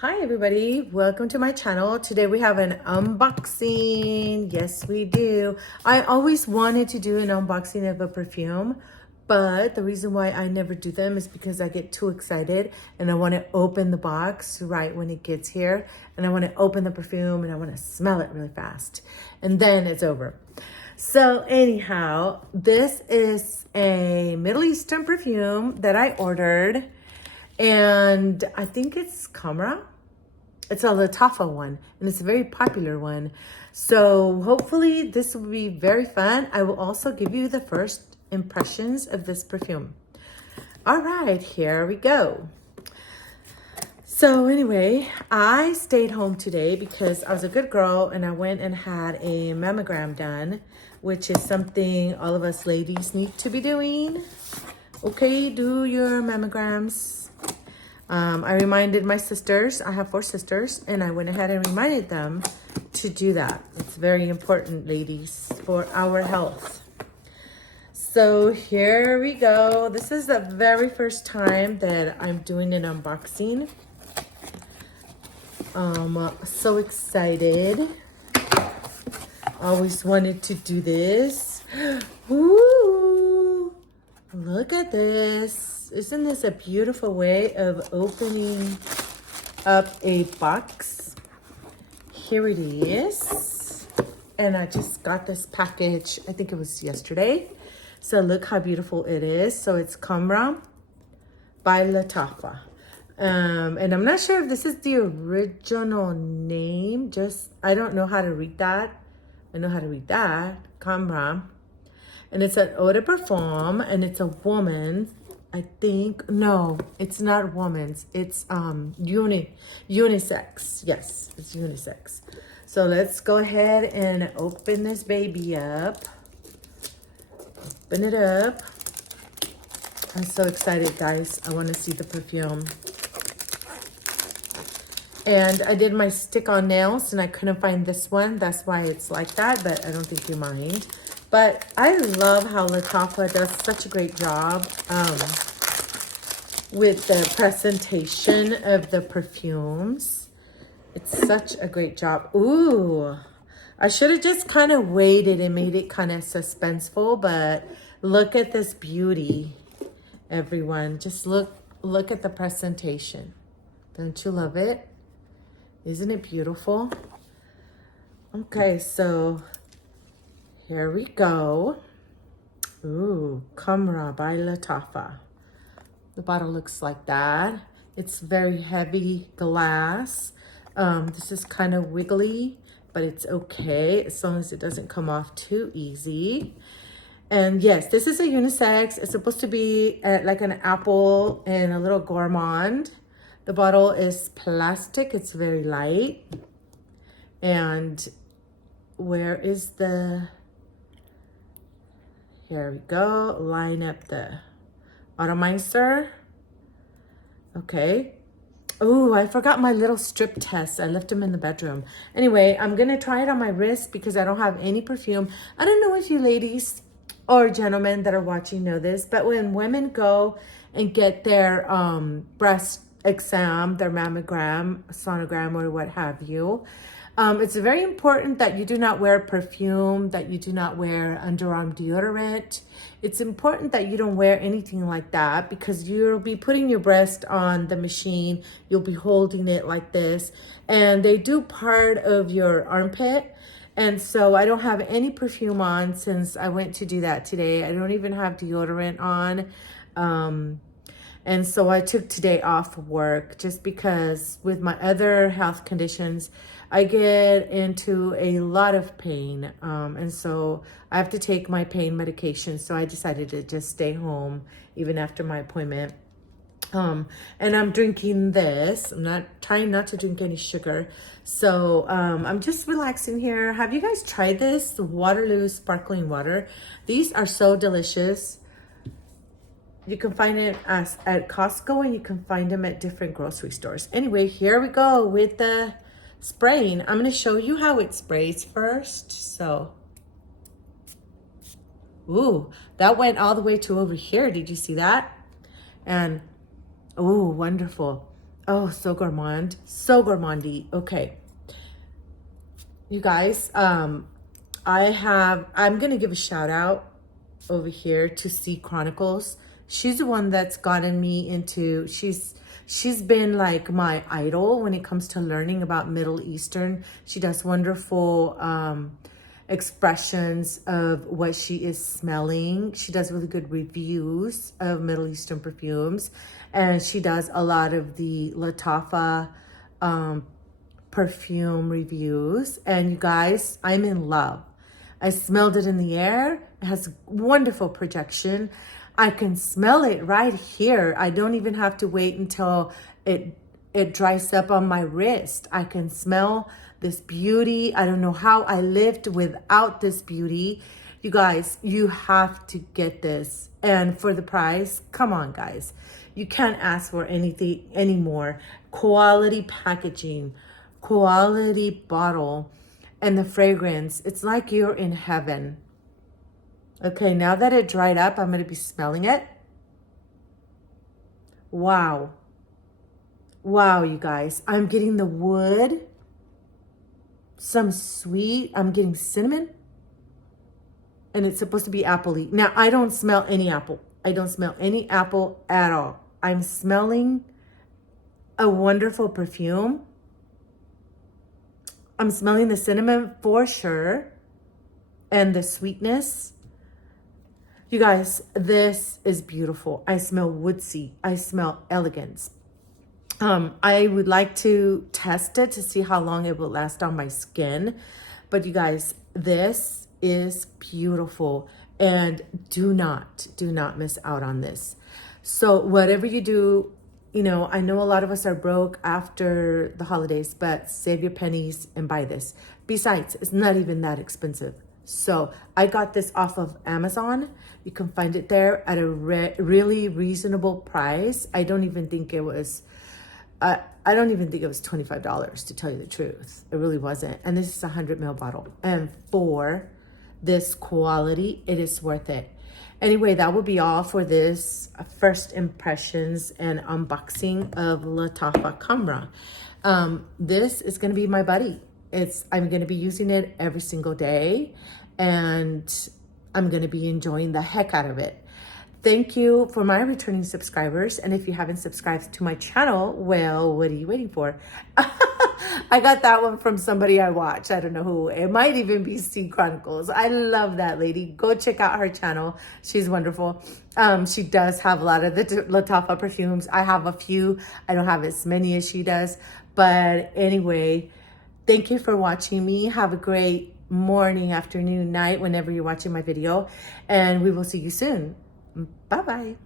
Hi everybody, welcome to my channel. Today we have an unboxing. Yes, we do. I always wanted to do an unboxing of a perfume, but the reason why I never do them is because I get too excited and I want to open the box right when it gets here, and I want to open the perfume and I want to smell it really fast, and then it's over. So anyhow, this is a Middle Eastern perfume that I ordered, and I think it's Khamrah. It's a Lataffa one, and it's a very popular one. So hopefully this will be very fun. I will also give you the first impressions of this perfume. All right, here we go. So anyway, I stayed home today because I was a good girl and I went and had a mammogram done, which is something all of us ladies need to be doing. Okay, do your mammograms. I reminded my sisters, I have 4 sisters, and I went ahead and reminded them to do that. It's very important, ladies, for our health. So here we go. This is the very first time that I'm doing an unboxing. So excited. Always wanted to do this. Ooh, look at this. Isn't this a beautiful way of opening up a box? Here it is. And I just got this package, I think it was yesterday. So look how beautiful it is. So it's Khamrah by Lataffa. And I'm not sure if this is the original name. I don't know how to read that. I know how to read that. Khamrah. And it's an eau de parfum, and it's a woman. I think, no, it's not woman's. It's unisex. Yes, it's unisex. So let's go ahead and open this baby up. Open it up. I'm so excited, guys. I want to see the perfume. And I did my stick-on nails and I couldn't find this one. That's why it's like that, but I don't think you mind. But I love how Lataffa does such a great job with the presentation of the perfumes. It's such a great job. Ooh, I should have just kind of waited and made it kind of suspenseful, but look at this beauty, everyone. Just look at the presentation. Don't you love it? Isn't it beautiful? Okay, so here we go. Ooh, Khamrah by Lataffa. The bottle looks like that. It's very heavy glass. This is kind of wiggly, but it's okay as long as it doesn't come off too easy. And yes, this is a unisex. It's supposed to be like an apple and a little gourmand. The bottle is plastic. It's very light. And where is the... Here we go. Line up the atomizer. Okay. Oh, I forgot my little strip test. I left them in the bedroom. Anyway, I'm going to try it on my wrist because I don't have any perfume. I don't know if you ladies or gentlemen that are watching know this, but when women go and get their breast exam, their mammogram, sonogram, or what have you, it's very important that you do not wear perfume, that you do not wear underarm deodorant. It's important that you don't wear anything like that because you'll be putting your breast on the machine. You'll be holding it like this, and they do part of your armpit. And so I don't have any perfume on since I went to do that today. I don't even have deodorant on. And so I took today off work just because with my other health conditions, I get into a lot of pain. And so I have to take my pain medication. So I decided to just stay home even after my appointment. And I'm drinking this. I'm not trying not to drink any sugar. So I'm just relaxing here. Have you guys tried this? The Waterloo sparkling water. These are so delicious. You can find it at Costco, and you can find them at different grocery stores. Anyway, here we go with the spraying. I'm going to show you how it sprays first. So, ooh, that went all the way to over here. Did you see that? And, ooh, wonderful. Oh, so gourmand. So gourmandy. Okay. You guys, I'm going to give a shout out over here to C Chronicles. She's the one that's gotten me into, she's been like my idol when it comes to learning about Middle Eastern. She does wonderful expressions of what she is smelling. She does really good reviews of Middle Eastern perfumes, and she does a lot of the Lataffa perfume reviews. And you guys, I'm in love. I smelled it in the air. It has wonderful projection. I can smell it right here. I don't even have to wait until it dries up on my wrist. I can smell this beauty. I don't know how I lived without this beauty. You guys, you have to get this. And for the price, come on guys. You can't ask for anything anymore. Quality packaging, quality bottle, and the fragrance. It's like you're in heaven. Okay, now that it dried up, I'm going to be smelling it. Wow. Wow, you guys. I'm getting the wood, some sweet. I'm getting cinnamon. And it's supposed to be apple-y. Now, I don't smell any apple. I don't smell any apple at all. I'm smelling a wonderful perfume. I'm smelling the cinnamon for sure. And the sweetness. You guys, this is beautiful. I smell woodsy. I smell elegance. I would like to test it to see how long it will last on my skin. But you guys, this is beautiful. And do not miss out on this. So whatever you do, you know, I know a lot of us are broke after the holidays, but save your pennies and buy this. Besides, it's not even that expensive. So I got this off of Amazon. You can find it there at a really reasonable price. I don't even think it was $25, to tell you the truth. It really wasn't. And this is a 100 ml bottle. And for this quality, it is worth it. Anyway, that will be all for this first impressions and unboxing of Lataffa Khamrah. This is going to be my buddy. I'm going to be using it every single day, and I'm going to be enjoying the heck out of it. Thank you for my returning subscribers. And if you haven't subscribed to my channel, well, what are you waiting for? I got that one from somebody I watch. I don't know who. It might even be C Chronicles. I love that lady. Go check out her channel. She's wonderful. She does have a lot of the Lataffa perfumes. I have a few. I don't have as many as she does. But anyway, thank you for watching me. Have a great morning, afternoon, night, whenever you're watching my video. And we will see you soon. Bye-bye.